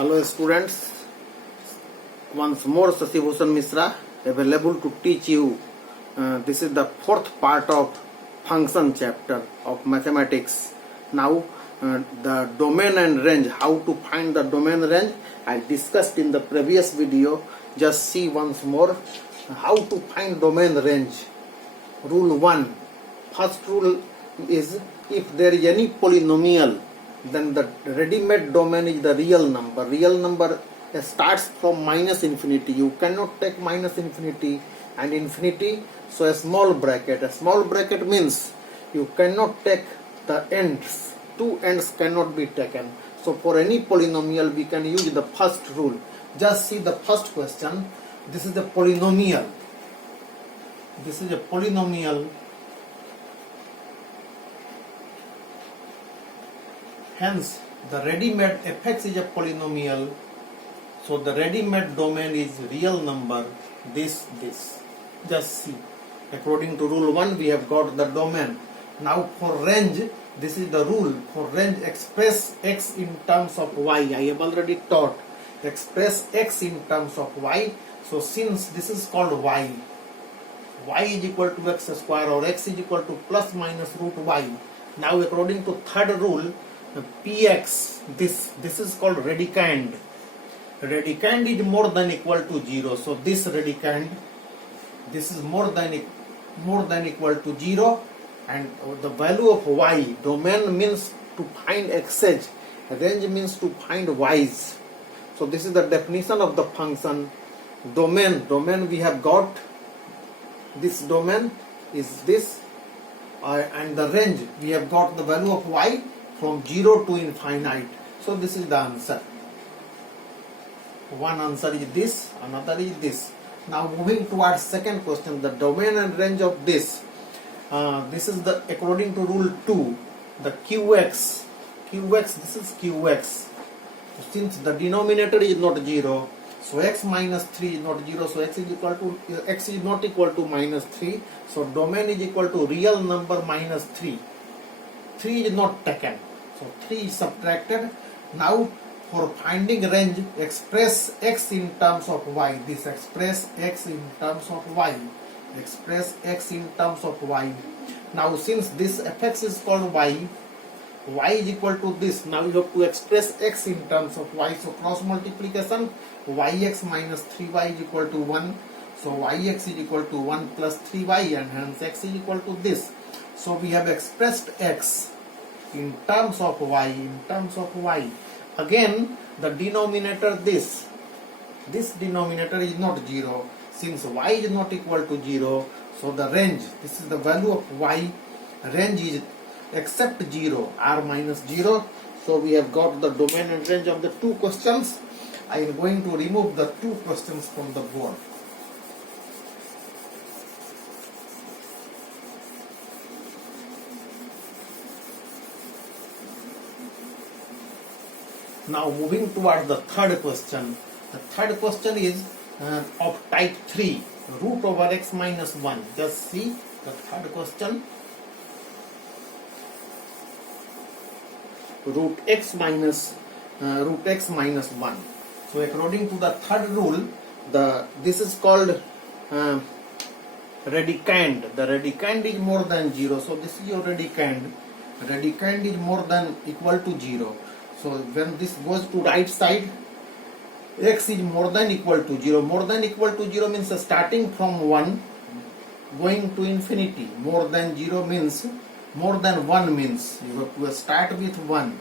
Hello students, once more Shashi Bhushan Mishra available to teach you. This is the fourth part of function chapter of mathematics. Now the domain and range, how to find the domain range I discussed in the previous video. Just see once more how to find domain range. Rule 1. First rule is if there is any polynomial, then the ready-made domain is the real number. Real number starts from minus infinity. You cannot take minus infinity and infinity, so a small bracket. A small bracket means you cannot take the ends. Two ends cannot be taken. So for any polynomial we can use the first rule. Just see the first question. This is the polynomial. This is a polynomial. Hence, the ready-made fx is a polynomial. So the ready-made domain is real number. This. Just see. According to rule 1, we have got the domain. Now for range, this is the rule. For range, express x in terms of y. I have already taught. Express x in terms of y. So since this is called y is equal to x square, or x is equal to plus minus root y. Now according to third rule, px, this is called radicand. Radicand is more than equal to 0. So this radicand, this is more than equal to 0, and the value of y, domain means to find x's, range means to find y's. So this is the definition of the function. Domain we have got. This domain is this, and the range we have got the value of y from 0 to infinite. So this is the answer. One answer is this, another is this. Now moving towards second question, the domain and range of this. This is the according to rule 2, the qx, this is qx. Since the denominator is not 0, so x minus 3 is not 0, so x is not equal to minus 3. So domain is equal to real number minus 3. 3 is not taken, so 3 is subtracted. Now for finding range, express x in terms of y. This express x in terms of y. Express x in terms of y. Now since this fx is called y is equal to this. Now you have to express x in terms of y. So cross multiplication, yx minus 3y is equal to 1. So yx is equal to 1 plus 3y, and hence x is equal to this. So we have expressed x in terms of y. Again, the denominator this denominator is not 0. Since y is not equal to 0, so the range, this is the value of y, range is except 0, r minus 0. So we have got the domain and range of the two questions. I am going to remove the two questions from the board. Now moving towards the third question. The third question is of type 3, root over x minus 1. Just see the third question. Root x minus 1. So according to the third rule, this is called radicand. The radicand is more than 0. So this is your radicand. Radicand is more than equal to 0. So when this goes to right side, x is more than equal to 0. More than equal to 0 means starting from 1 going to infinity. More than 0 means, more than 1 means you have to start with 1.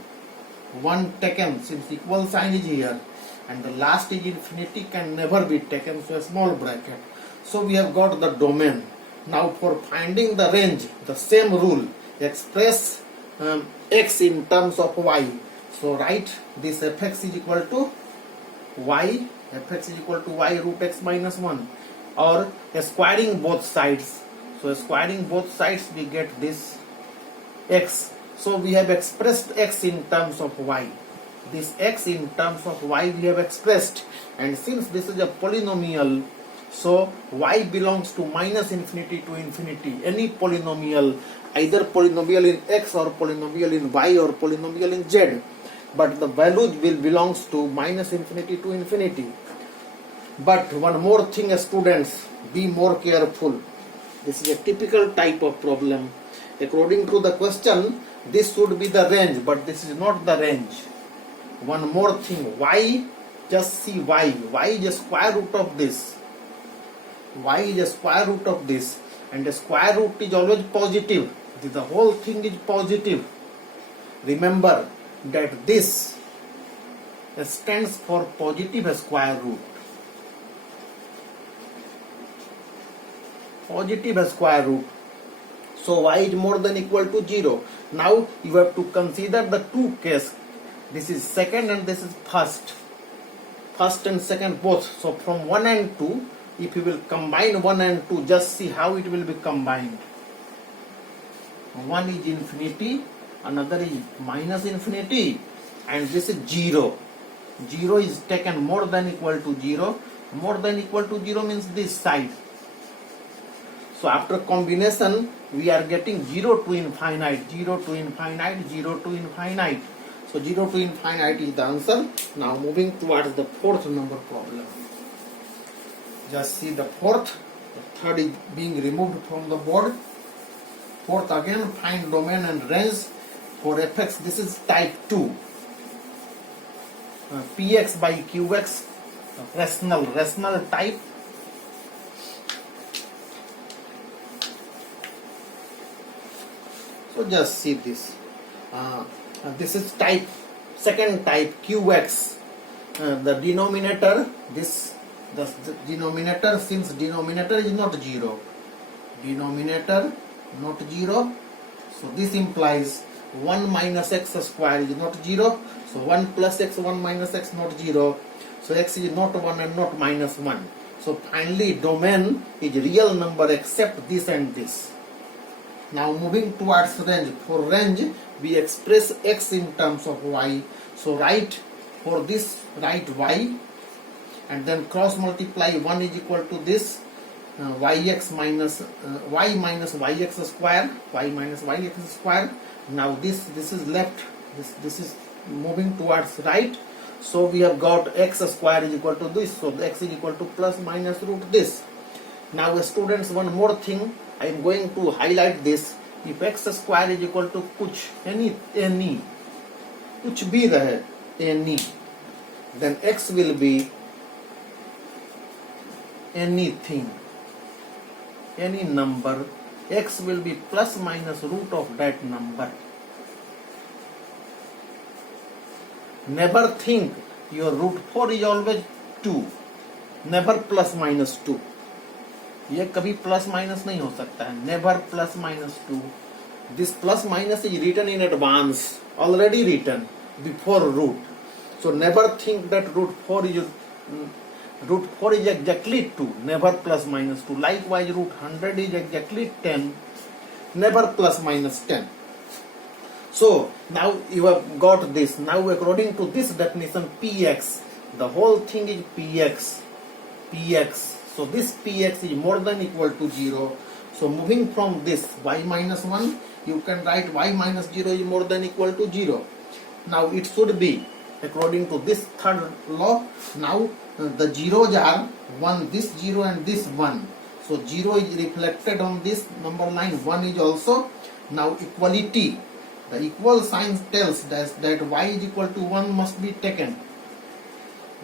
1 taken, since equal sign is here, and the last is infinity, can never be taken, so a small bracket. So we have got the domain. Now for finding the range, the same rule, express x in terms of y. So write this fx is equal to y, root x minus 1, or squaring both sides. So squaring both sides, we get this x. So we have expressed x in terms of y. This x in terms of y we have expressed, and since this is a polynomial, so y belongs to minus infinity to infinity. Any polynomial, either polynomial in x or polynomial in y or polynomial in z, but the values will belongs to minus infinity to infinity. But one more thing, students, be more careful. This is a typical type of problem. According to the question, this should be the range, but this is not the range. One more thing, y, just see y is a square root of this. Y is a square root of this, and the square root is always positive. The whole thing is positive. Remember that this stands for positive square root. Positive square root. So y is more than equal to 0. Now you have to consider the two cases. This is second and this is first. First and second both. So from 1 and 2, if you will combine 1 and 2, just see how it will be combined. One is infinity, another is minus infinity, and this is 0. 0 is taken more than equal to 0. More than equal to 0 means this side. So after combination, we are getting 0 to infinite, 0 to infinite, 0 to infinite. So 0 to infinite is the answer. Now moving towards the fourth number problem. Just see the fourth. The third is being removed from the board. Fourth again, find domain and range for fx. This is type 2. Px by qx, rational type. So just see this. This is type, second type, qx. The denominator, the denominator, since denominator is not 0. Denominator not 0. So this implies 1 minus x square is not 0. So 1 plus x, 1 minus x not 0. So x is not 1 and not minus 1. So finally domain is real number except this and this. Now moving towards range. For range, we express x in terms of y. So write for this, write y, and then cross multiply. 1 is equal to this yx minus y minus yx square, y minus yx square. Now this is left. This is moving towards right. So we have got x square is equal to this. So the x is equal to plus minus root this. Now students, one more thing. I am going to highlight this. If x square is equal to कुछ any कुछ भी रहे any, then x will be anything, any number. X will be plus minus root of that number. Never think your root 4 is always 2. Never plus minus 2. ये कभी plus minus नहीं हो सकता है. Never plus minus 2. This plus minus is written in advance, already written before root. So never think that root 4 is exactly 2. Never plus minus 2. Likewise root 100 is exactly 10. Never plus minus 10. So now you have got this. Now according to this definition, px, the whole thing is px. So this px is more than equal to 0. So moving from this y minus 1, you can write y minus 0 is more than equal to 0. Now it should be according to this third law. Now the zeros are 1, this 0 and this 1. So 0 is reflected on this number line, 1 is also. Now equality, the equal sign tells that y is equal to 1 must be taken.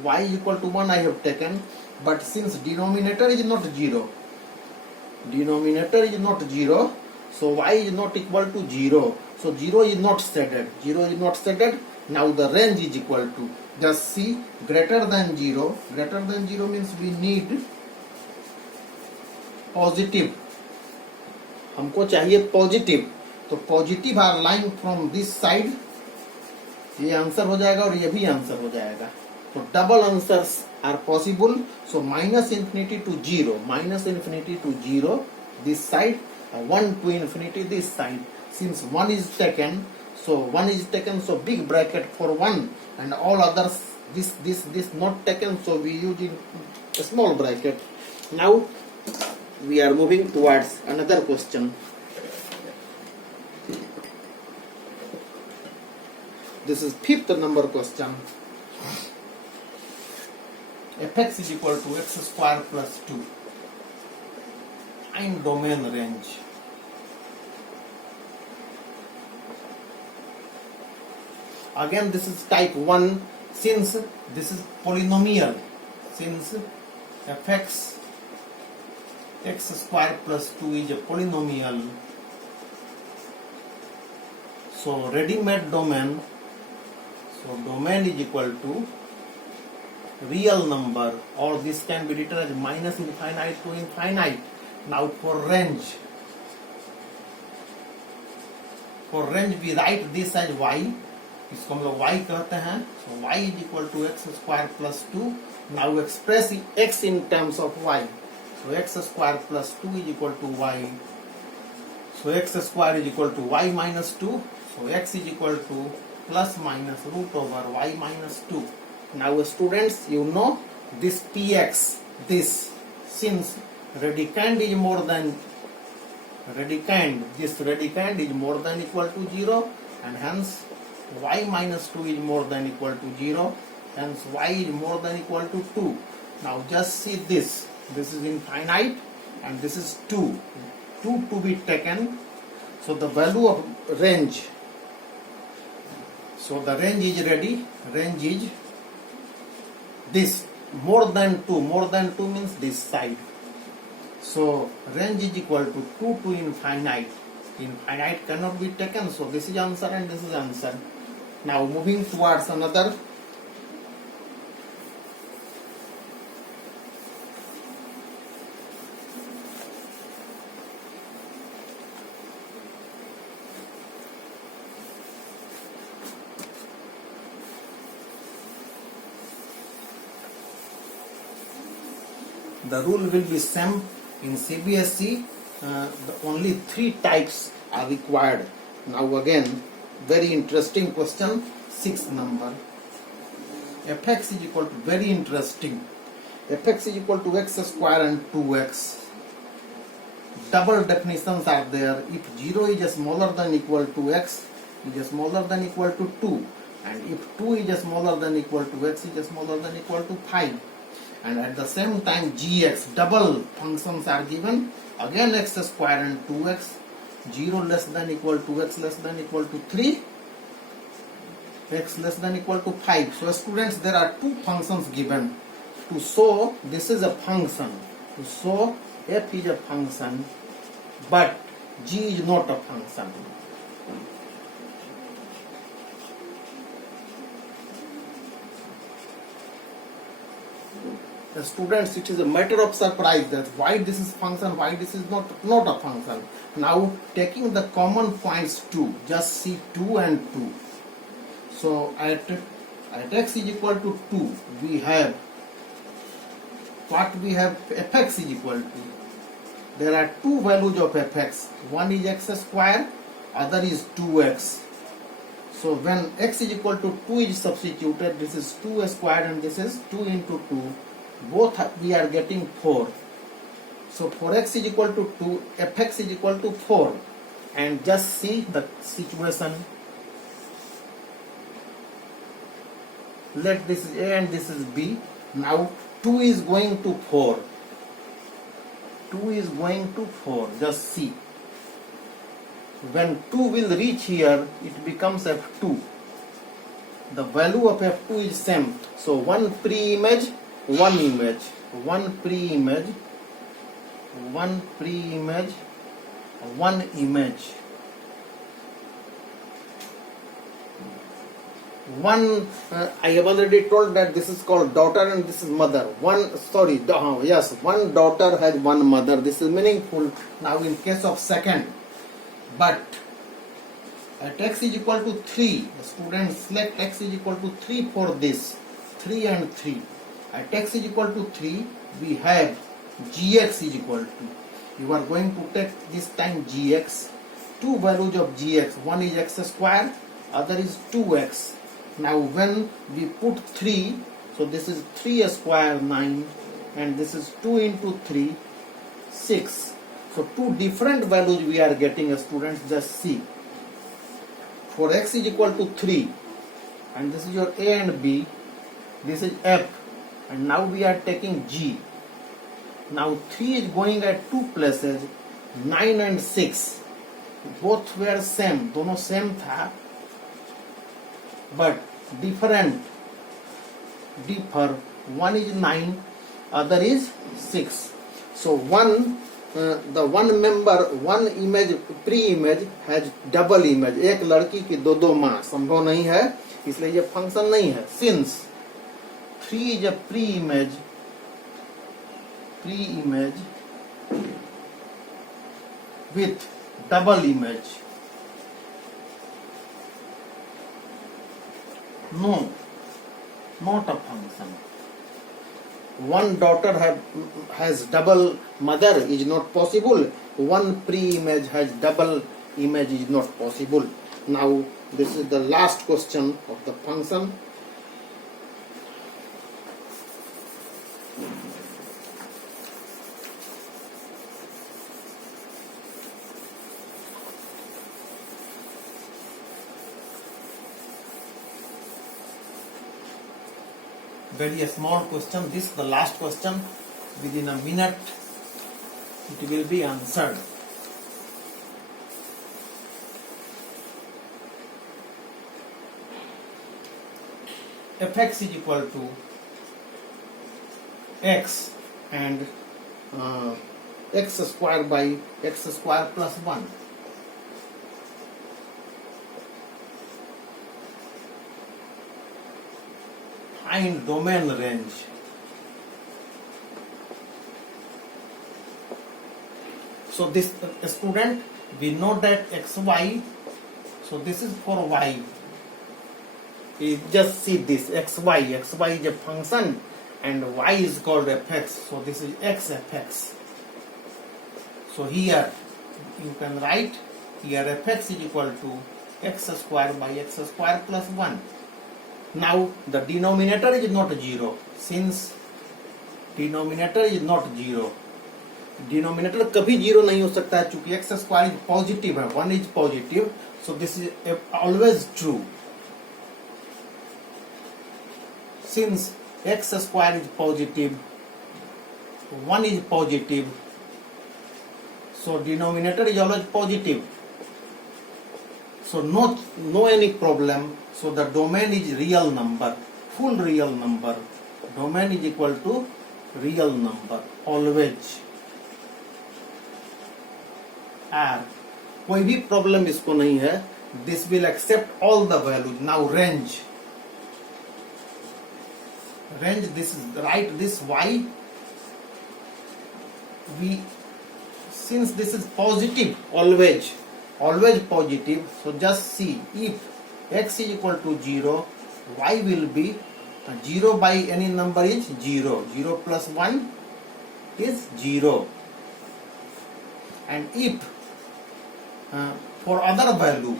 Y is equal to 1 I have taken. But since denominator is not 0, so y is not equal to 0. So 0 is not stated. Now the range is equal to, just see, greater than 0. Greater than 0 means we need positive. हमको चाहिए positive. तो positive are lying from this side. ये answer हो जाएगा और ये भी answer हो जाएगा. So double answers are possible. So minus infinity to 0, this side, 1 to infinity this side. Since 1 is taken, so big bracket for 1, and all others this not taken, so we use in a small bracket. Now we are moving towards another question. This is fifth number question. Fx is equal to x square plus 2. Find domain range. Again, this is type 1 since this is polynomial. Since fx x square plus 2 is a polynomial, so ready-made domain, so domain is equal to real number, or this can be written as minus infinite to infinite. Now for range we write this as y, इसको हम लोग y कहते हैं, so y is equal to x square plus 2. Now express x in terms of y, so x square plus 2 is equal to y, so x square is equal to y minus 2, so x is equal to plus minus root over y minus 2. Now students, you know this px, this, since radicand is more than radicand, this radicand is more than equal to 0, and hence y minus 2 is more than equal to 0, hence y is more than equal to 2. Now just see this is infinite and this is 2 to be taken, so the value of range, so the range is ready, range is this, more than 2 means this side, so range is equal to 2 to infinite. Infinite cannot be taken, so this is answer and this is answer. Now moving towards another. The rule will be same in CBSE. Only 3 types are required. Now again, very interesting question, 6th number. Fx is equal to, very interesting, fx is equal to x square and 2x. Double definitions are there. If 0 is smaller than equal to x, is smaller than equal to 2, and if 2 is smaller than equal to x, is smaller than equal to 5. And at the same time gx, double functions are given, again x square and 2x, 0 less than equal to x less than equal to 3, x less than equal to 5. So students, there are 2 functions given. To show this is a function, to show f is a function but g is not a function. The students, it is a matter of surprise that why this is function, why this is not a function. Now taking the common points 2, just see 2 and 2. So at x is equal to 2, we have what we have, fx is equal to, there are 2 values of fx, one is x square, other is 2x. So when x is equal to 2 is substituted, this is 2 square and this is 2 into 2. Both we are getting 4. So for x is equal to 2, fx is equal to 4. And just see the situation. Let this is a and this is b. Now 2 is going to 4. 2 is going to 4. Just see. When 2 will reach here, it becomes f2. The value of f2 is same. So one pre-image, one image, one pre-image, one pre-image, one image. One, I have already told that this is called daughter and this is mother. One daughter has one mother. This is meaningful. Now in case of second, but at x is equal to 3, the student select x is equal to 3 for this, 3 and 3. At x is equal to 3, we have gx is equal to, you are going to take this time gx, 2 values of gx, one is x square, other is 2x. Now when we put 3, so this is 3 square 9 and this is 2 into 3, 6. So 2 different values we are getting, students, just see. For x is equal to 3, and this is your A and B, this is F, and now we are taking G. Now 3 is going at two places, 9 and 6, both were same, दोनों same था, but differ. One is 9, other is 6. So the one member, one image, pre-image has double image. एक लड़की की दो माँ संभव नहीं है, इसलिए ये फंक्शन नहीं है. Since 3 is a pre-image with double image. No, not a function. One daughter has double mother is not possible. One pre-image has double image is not possible. Now this is the last question of the function. Very small question. This is the last question. Within a minute it will be answered. Fx is equal to x and x square by x square plus 1. Find domain range. So this student, we know that xy, so this is for y. We just see this xy is a function and y is called fx, so this is x fx. So here you can write here fx is equal to x square by x square plus 1. Now the denominator is not 0, since denominator is not 0. Denominator कभी 0 नहीं हो सकता है, चूंकि x square is positive है, 1 is positive, so this is always true. Since x square is positive, 1 is positive, so denominator is always positive. So no any problem. So the domain is real number, full real number. Domain is equal to real number always. R कोई भी problem इसको नहीं है. This will accept all the values. Now range. This is right. This y. Since this is positive always positive. So just see, if x is equal to 0, y will be 0 by any number is 0. 0 plus 1 is 0. And if for other value,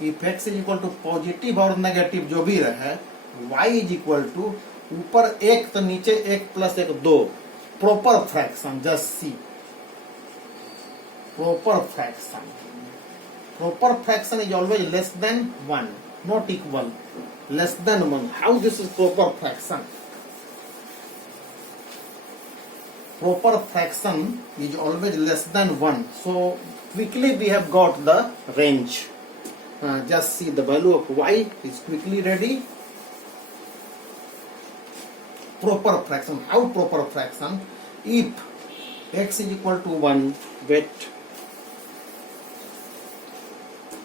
if x is equal to positive or negative जो भी रहे, y is equal to ऊपर 1 तो नीचे 1 plus 1 2. Proper fraction, just see. Proper fraction is always less than 1, not equal, less than 1. How this is proper fraction? Proper fraction is always less than 1. So quickly we have got the range. Just see the value of y is quickly ready. Proper fraction. How proper fraction? If x is equal to 1, wait.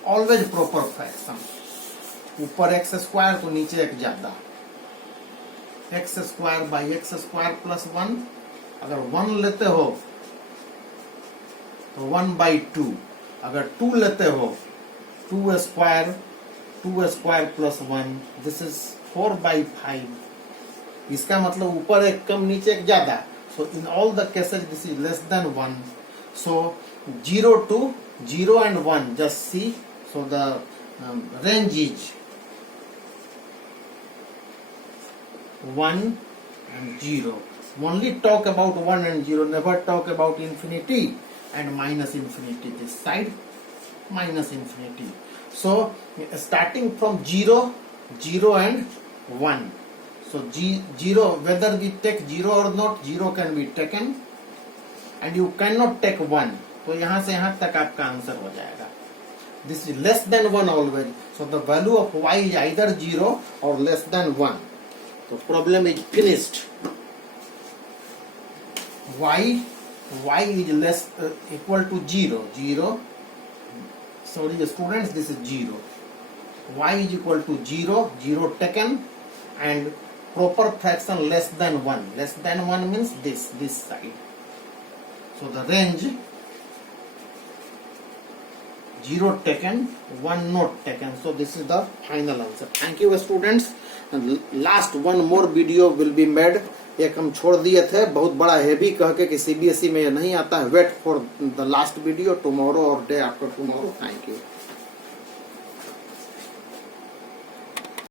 Always proper fraction. ऊपर x square तो नीचे एक ज्यादा. x square by x square plus 1. अगर 1 लेते हो तो 1 by 2. अगर 2 लेते हो 2 square plus 1. This is 4 by 5. इसका मतलब ऊपर एक कम नीचे एक ज्यादा. So in all the cases this is less than 1. So 0 to 0 and 1, just see. So the range is 1 and 0. Only talk about 1 and 0, never talk about infinity and minus infinity. This side minus infinity. So starting from 0 0 and 1. So 0, whether we take 0 or not, 0 can be taken and you cannot take 1. तो यहाँ से यहाँ तक आपका answer हो जाएगा. This is less than 1 always. So the value of y is either 0 or less than 1. So problem is finished. Y is less equal to 0. 0. Sorry students, this is 0. Y is equal to 0. 0 taken and proper fraction less than 1. Less than 1 means this side. So the range 0 taken, 1 not taken. So this is the final answer. Thank you students. And last one more video will be made. एक हम छोड़ दिए थे बहुत बड़ा heavy कह के कि CBSE में नहीं आता है. Wait for the last video tomorrow और day after tomorrow. Thank you.